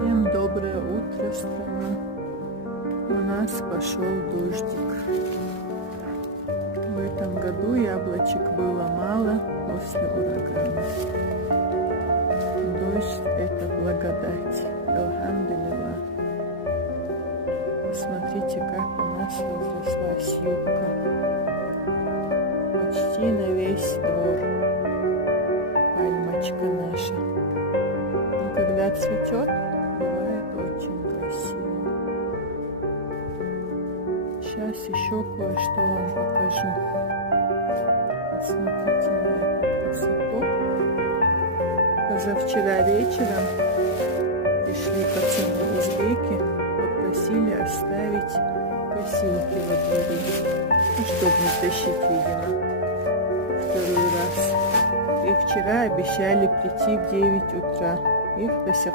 Всем доброе утро, страна. У нас пошел дождик. В этом году яблочек было мало после урагана. Дождь — это благодать. Алхамдулилла. Посмотрите, как у нас разрослась юбка. Почти на весь двор. Пальмочка наша. Но когда цветет, бывает очень красиво. Сейчас еще кое-что вам покажу. Посмотрите на эту красоту. Позавчера вечером пришли пацаны-узбеки, попросили оставить косилки во дворе, чтобы не тащить, видимо, второй раз. И вчера обещали прийти в 9 утра. Их до сих